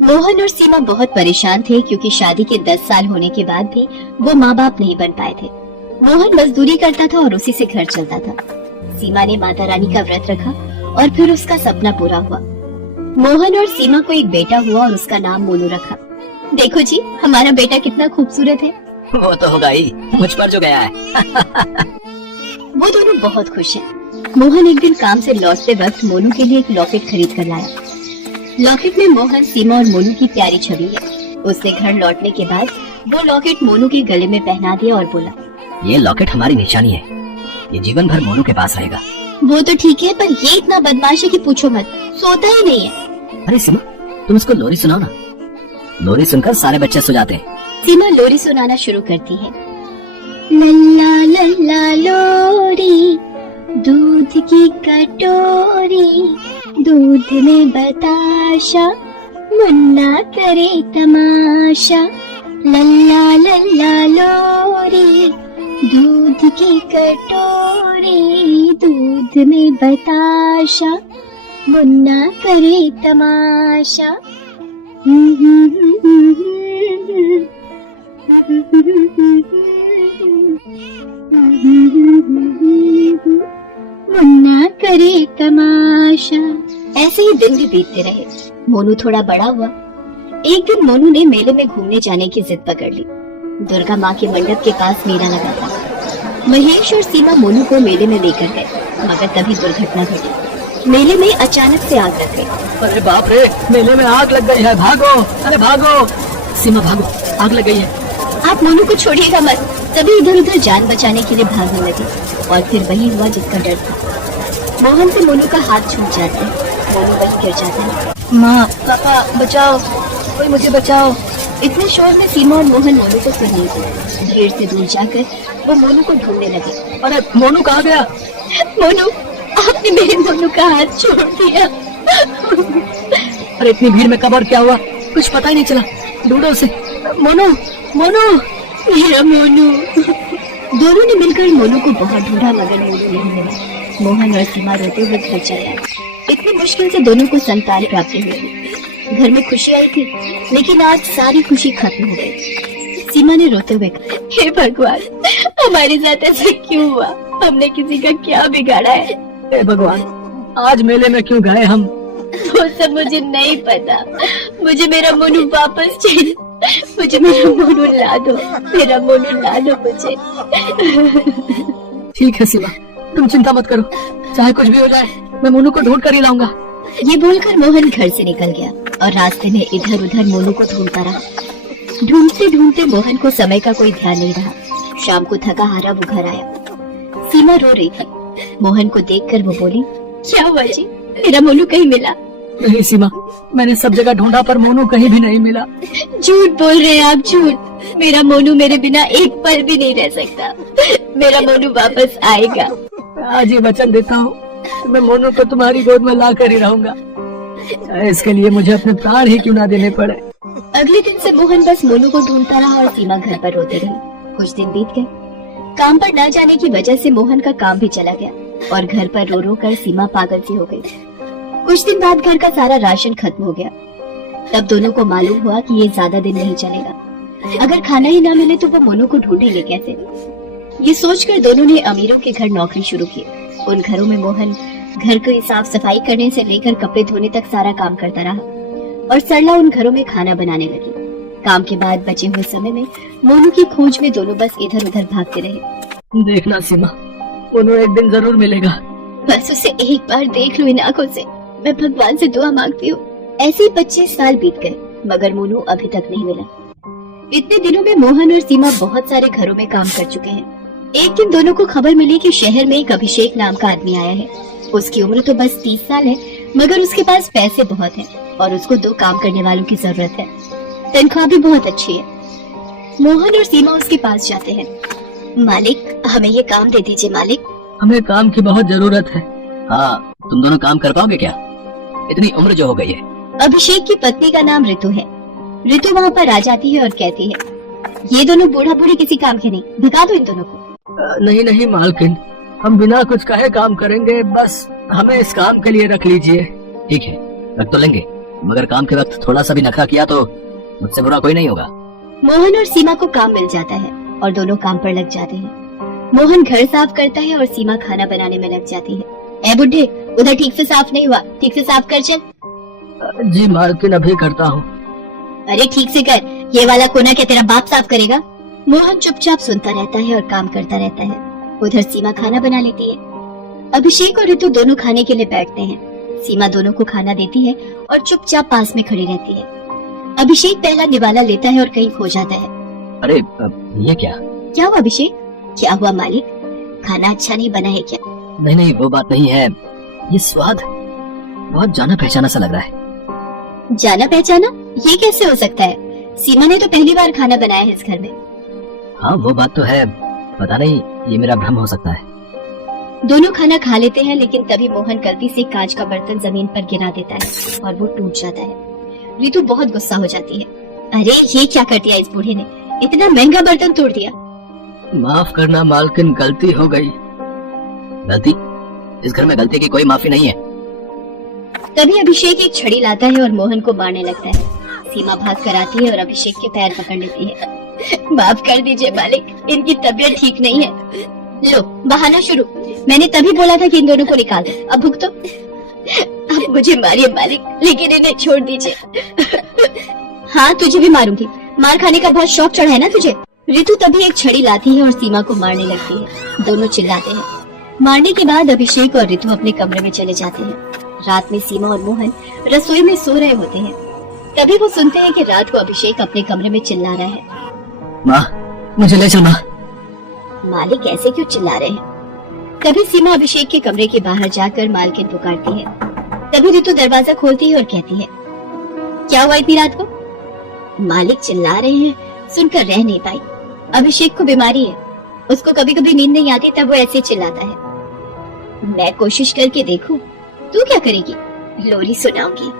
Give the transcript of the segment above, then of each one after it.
मोहन और सीमा बहुत परेशान थे क्योंकि शादी के 10 साल होने के बाद भी वो माँ बाप नहीं बन पाए थे। मोहन मजदूरी करता था और उसी से घर चलता था। सीमा ने माता रानी का व्रत रखा और फिर उसका सपना पूरा हुआ। मोहन और सीमा को एक बेटा हुआ और उसका नाम मोनू रखा। देखो जी, हमारा बेटा कितना खूबसूरत है। वो तो होगा ही, मुझ पर जो गया है। वो दोनों बहुत खुश हैं। मोहन एक दिन काम से लौटते वक्त मोनू के लिए एक लॉकेट खरीद कर लाया। लॉकेट में मोहन, सीमा और मोनू की प्यारी छवि है। उसने घर लौटने के बाद वो लॉकेट मोनू के गले में पहना दिया और बोला, ये लॉकेट हमारी निशानी है, ये जीवन भर मोनू के पास रहेगा। वो तो ठीक है, पर ये इतना बदमाश है कि पूछो मत, सोता ही नहीं है। अरे सीमा, तुम इसको लोरी सुनाओ ना। लोरी सुनकर सारे बच्चे सो जाते हैं। सीमा लोरी सुनाना शुरू करती है। लल्ला लल्ला लोरी, दूध की कटोरी, दूध में बताशा, मुन्ना करे तमाशा। लल्ला लल्ला लोरी, दूध की कटोरी, दूध में बताशा, मुन्ना करे तमाशा। मुन्ना करे तमाशा। ऐसे ही दिन भी बीतते रहे। मोनू थोड़ा बड़ा हुआ। एक दिन मोनू ने मेले में घूमने जाने की जिद पकड़ ली। दुर्गा माँ के मंडप के पास मेला लगा था। महेश और सीमा मोनू को मेले में लेकर गए, मगर तभी दुर्घटना घटी। मेले में अचानक से आग लग गई। अरे बाप रे, मेले में आग लग गई है, भागो, अरे भागो। सीमा भागो, आग लग गई है। आप मोनू को छोड़िएगा मत। सभी इधर उधर जान बचाने के लिए भागने लगे और फिर वही हुआ जिसका डर था। मोहन से मोनू का हाथ छूट जाता है। मोनू वही गिर जाता है। माँ, पापा, बचाओ, कोई मुझे बचाओ। इतने शोर में सीमा और मोहन मोनू को सुन नहीं पाए। भीड़ से दूर जाकर वो मोनू को ढूंढने लगे। अरे मोनू कहाँ गया? मोनू, आपने मेरे मोनू का हाथ छोड़ दिया। अरे इतनी भीड़ में कब और क्या हुआ, कुछ पता ही नहीं चला। ढूंढो उसे। मोनू, मोनू, मेरा मोनू। दोनों ने मिलकर मोनू को बहुत ढूंढा, मगर मोनू नहीं मिला। मोहन और सीमा रोते हुए घर चले आए। इतनी मुश्किल से दोनों को संतान प्राप्त हुई। घर में खुशी आई थी, लेकिन आज सारी खुशी खत्म हो गई। सीमा ने रोते हुए कहा, हे भगवान, हमारे साथ ऐसा क्यों हुआ? हमने किसी का क्या बिगाड़ा है? हे भगवान, आज मेले में क्यों गए हम? वो सब मुझे नहीं पता। मुझे मेरा मोनू वापस चाहिए। मुझे मेरा मोनू ला दो, मेरा मोनू ला दो मुझे। ठीक है सीमा, तुम चिंता मत करो, चाहे कुछ भी हो जाए, मैं मोनू को ढूंढ कर ही लाऊंगा। ये बोलकर मोहन घर से निकल गया और रास्ते में इधर उधर मोनू को ढूंढता रहा। ढूंढते ढूंढते मोहन को समय का कोई ध्यान नहीं रहा। शाम को थका हारा वो घर आया। सीमा रो रही थी। मोहन को देखकर वो बोली, क्या हुआ जी, मेरा मोनू कहीं मिला? नहीं सीमा, मैंने सब जगह ढूंढा पर मोनू कहीं भी नहीं मिला। झूठ बोल रहे हैं आप, झूठ। मेरा मोनू मेरे बिना एक पल भी नहीं रह सकता। मेरा मोनू वापस आएगा। आज ही वचन देता हूँ, मैं मोनू को तुम्हारी गोद में ला कर ही रहूंगा, चाहे इसके लिए मुझे अपने प्राण ही क्यों ना देने पड़े। अगले दिन से मोहन बस मोनू को ढूंढता रहा और सीमा घर पर रोती रही। कुछ दिन बीत गए। काम पर न जाने की वजह से मोहन का काम भी चला गया और घर पर रो रो कर सीमा पागल सी हो गई। कुछ दिन बाद घर का सारा राशन खत्म हो गया। तब दोनों को मालूम हुआ कि ये ज्यादा दिन नहीं चलेगा। अगर खाना ही ना मिले तो वो मोनू को ढूंढेंगे कैसे? ये सोचकर दोनों ने अमीरों के घर नौकरी शुरू की। उन घरों में मोहन घर की साफ सफाई करने से लेकर कपड़े धोने तक सारा काम करता रहा और सरला उन घरों में खाना बनाने लगी। काम के बाद बचे हुए समय में मोनू की खोज में दोनों बस इधर उधर भागते रहे। देखना सीमा, मोनू एक दिन जरूर मिलेगा। बस उसे एक बार देख लो इन आंखों से, मैं भगवान से दुआ मांगती हूँ। ऐसे ही 25 साल बीत गए, मगर मोनू अभी तक नहीं मिला। इतने दिनों में मोहन और सीमा बहुत सारे घरों में काम कर चुके हैं। एक दिन दोनों को खबर मिली कि शहर में एक अभिषेक नाम का आदमी आया है। उसकी उम्र तो बस 30 साल है, मगर उसके पास पैसे बहुत हैं और उसको 2 काम करने वालों की जरूरत है। तनख्वाह भी बहुत अच्छी है। मोहन और सीमा उसके पास जाते हैं। मालिक, हमें ये काम दे दीजिए मालिक। हमें काम की बहुत जरूरत है। हाँ, तुम दोनों काम कर पाओगे क्या? इतनी उम्र जो हो गई है। अभिषेक की पत्नी का नाम ऋतु है। ऋतु वहाँ पर आ जाती है और कहती है, ये दोनों बूढ़ा बूढ़ी किसी काम के नहीं, भगा दो इन दोनों को। नहीं नहीं मालकिन, हम बिना कुछ कहे काम करेंगे, बस हमें इस काम के लिए रख लीजिए। ठीक है, रख तो लेंगे, मगर काम के वक्त थोड़ा सा भी नखरा किया तो मुझसे बुरा कोई नहीं होगा। मोहन और सीमा को काम मिल जाता है और दोनों काम पर लग जाते हैं। मोहन घर साफ करता है और सीमा खाना बनाने में लग जाती है। ए बुड्ढे, उधर ठीक से साफ नहीं हुआ, ठीक से साफ कर चल। जी मालकिन, अभी करता हूँ। अरे ठीक से कर, ये वाला कोना क्या तेरा बाप साफ करेगा? मोहन चुपचाप सुनता रहता है और काम करता रहता है। उधर सीमा खाना बना लेती है। अभिषेक और ऋतु दोनों खाने के लिए बैठते हैं। सीमा दोनों को खाना देती है और चुपचाप पास में खड़ी रहती है। अभिषेक पहला निवाला लेता है और कहीं खो जाता है। अरे ये क्या हुआ अभिषेक? क्या हुआ मालिक? खाना अच्छा नहीं बना है क्या? नहीं, वो बात नहीं है। ये स्वाद बहुत जाना पहचाना सा लग रहा है। जाना पहचाना? ये कैसे हो सकता है? सीमा ने तो पहली बार खाना बनाया है इस घर में। हाँ वो बात तो है, पता नहीं ये मेरा भ्रम हो सकता है। दोनों खाना खा लेते हैं, लेकिन तभी मोहन गलती से कांच का बर्तन जमीन पर गिरा देता है और वो टूट जाता है। ऋतु बहुत गुस्सा हो जाती है। अरे ये क्या कर दिया इस बूढ़े ने, इतना महंगा बर्तन तोड़ दिया। माफ करना मालकिन, गलती हो गई। गलती? इस घर में गलती की कोई माफी नहीं है। तभी अभिषेक एक छड़ी लाता है और मोहन को मारने लगता है। सीमा भाग कर आती है और अभिषेक के पैर पकड़ लेती है। माफ कर दीजिए मालिक, इनकी तबीयत ठीक नहीं है। लो बहाना शुरू, मैंने तभी बोला था कि इन दोनों को निकाल दो। अब भुगतो। अब मुझे मारिए मालिक, लेकिन इन्हें छोड़ दीजिए। हाँ तुझे भी मारूंगी, मार खाने का बहुत शौक चढ़ा है ना तुझे। ऋतु तभी एक छड़ी लाती है और सीमा को मारने लगती है। दोनों चिल्लाते हैं। मारने के बाद अभिषेक और ऋतु अपने कमरे में चले जाते हैं। रात में सीमा और मोहन रसोई में सो रहे होते हैं। तभी वो सुनते हैं कि रात को अभिषेक अपने कमरे में चिल्ला रहा है। माँ, मुझे ले चल माँ। मालिक ऐसे क्यों चिल्ला रहे हैं? तभी सीमा अभिषेक के कमरे के बाहर जाकर मालकिन पुकारती है। तभी ऋतु दरवाजा खोलती है और कहती है, क्या हुआ इतनी रात को? मालिक चिल्ला रहे हैं, सुनकर रह नहीं पाई। अभिषेक को बीमारी है, उसको कभी कभी नींद नहीं आती, तब वो ऐसे चिल्लाता है। मैं कोशिश करके देखूं, तू क्या करेगी? लोरी सुनाऊंगी।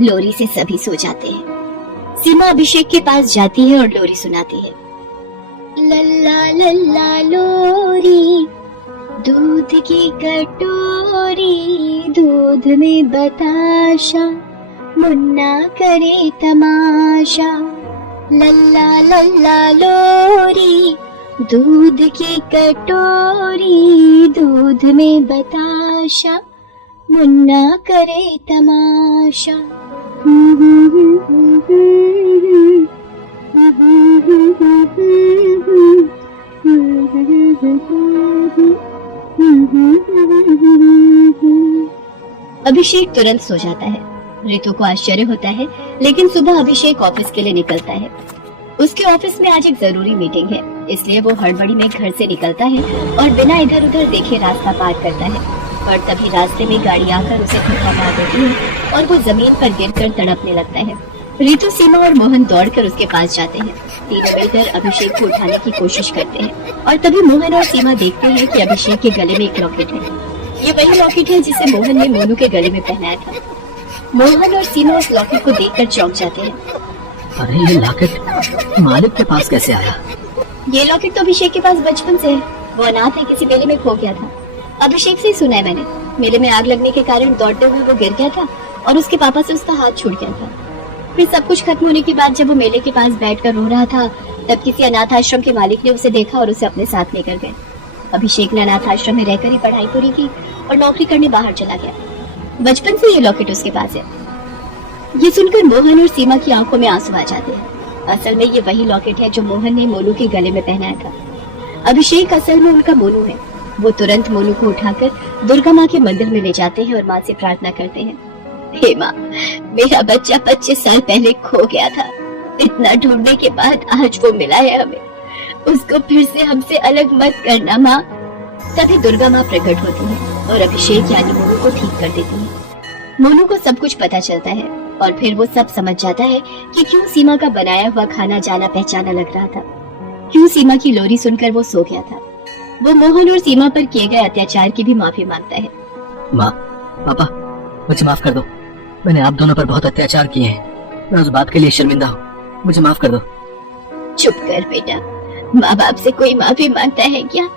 लोरी से सभी सो जाते हैं। सीमा अभिषेक के पास जाती है और लोरी सुनाती है। लल्ला लल्ला लोरी, दूध की कटोरी, दूध में बताशा, मुन्ना करे तमाशा। लल्ला लल्ला लोरी, दूध की कटोरी, दूध में बताशा, मुन्ना करे तमाशा। अभिषेक तुरंत सो जाता है। ऋतु को आश्चर्य होता है, लेकिन सुबह अभिषेक ऑफिस के लिए निकलता है। उसके ऑफिस में आज एक जरूरी मीटिंग है, इसलिए वो हड़बड़ी में घर से निकलता है और बिना इधर उधर देखे रास्ता पार करता है। और तभी रास्ते में गाड़ी आकर उसे धक्का मार देती है और वो जमीन पर गिरकर तड़पने लगता है। ऋतु, सीमा और मोहन दौड़कर उसके पास जाते हैं। तीनों मिलकर अभिषेक को उठाने की कोशिश करते हैं और तभी मोहन और सीमा देखते हैं कि अभिषेक के गले में एक लॉकेट है। ये वही लॉकेट है जिसे मोहन ने मोनू के गले में पहनाया था। मोहन और सीमा उस लॉकेट को देखकर चौंक जाते हैं। अरे ये लॉकेट मालिक के पास कैसे आया? ये लॉकेट तो अभिषेक के पास बचपन से है। वो अनाथ है, किसी मेले में खो गया था। अभिषेक से ही सुना है मैंने। मेले में आग लगने के कारण दौड़ते हुए वो गिर गया था और उसके पापा से उसका हाथ छूट गया था। फिर सब कुछ खत्म होने के बाद जब वो मेले के पास बैठकर रो रहा था, तब किसी अनाथ आश्रम के मालिक ने उसे देखा और उसे अपने साथ लेकर गए। अभिषेक ने अनाथ आश्रम में रहकर ही पढ़ाई पूरी की और नौकरी करने बाहर चला गया। बचपन से ये लॉकेट उसके पास है। ये सुनकर मोहन और सीमा की आंखों में आंसू आ जाते हैं। असल में ये वही लॉकेट है जो मोहन ने मोनू के गले में पहनाया था। अभिषेक असल में उनका मोनू है। वो तुरंत मोनू को उठाकर दुर्गा माँ के मंदिर में ले जाते हैं और माँ से प्रार्थना करते हैं, हे माँ, मेरा बच्चा 25 साल पहले खो गया था। इतना ढूंढने के बाद आज वो मिला है हमें। उसको फिर से हमसे अलग मत करना माँ। तभी दुर्गा माँ प्रकट होती है और अभिषेक यानी मोनू को ठीक कर देती है। मोनू को सब कुछ पता चलता है और फिर वो सब समझ जाता है कि क्यों सीमा का बनाया हुआ खाना जाना पहचाना लग रहा था, क्यों सीमा की लोरी सुनकर वो सो गया था। वो मोहन और सीमा पर किए गए अत्याचार की भी माफी मांगता है। माँ, पापा, मुझे माफ कर दो। मैंने आप दोनों पर बहुत अत्याचार किए हैं। मैं उस बात के लिए शर्मिंदा हूँ। मुझे माफ कर दो। चुप कर बेटा, माँ बाप से कोई माफी मांगता है क्या?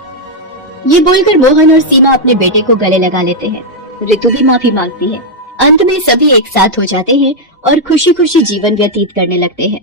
ये बोलकर मोहन और सीमा अपने बेटे को गले लगा लेते हैं। ऋतु भी माफी मांगती है, अंत में सभी एक साथ हो जाते हैं और खुशी खुशी जीवन व्यतीत करने लगते हैं।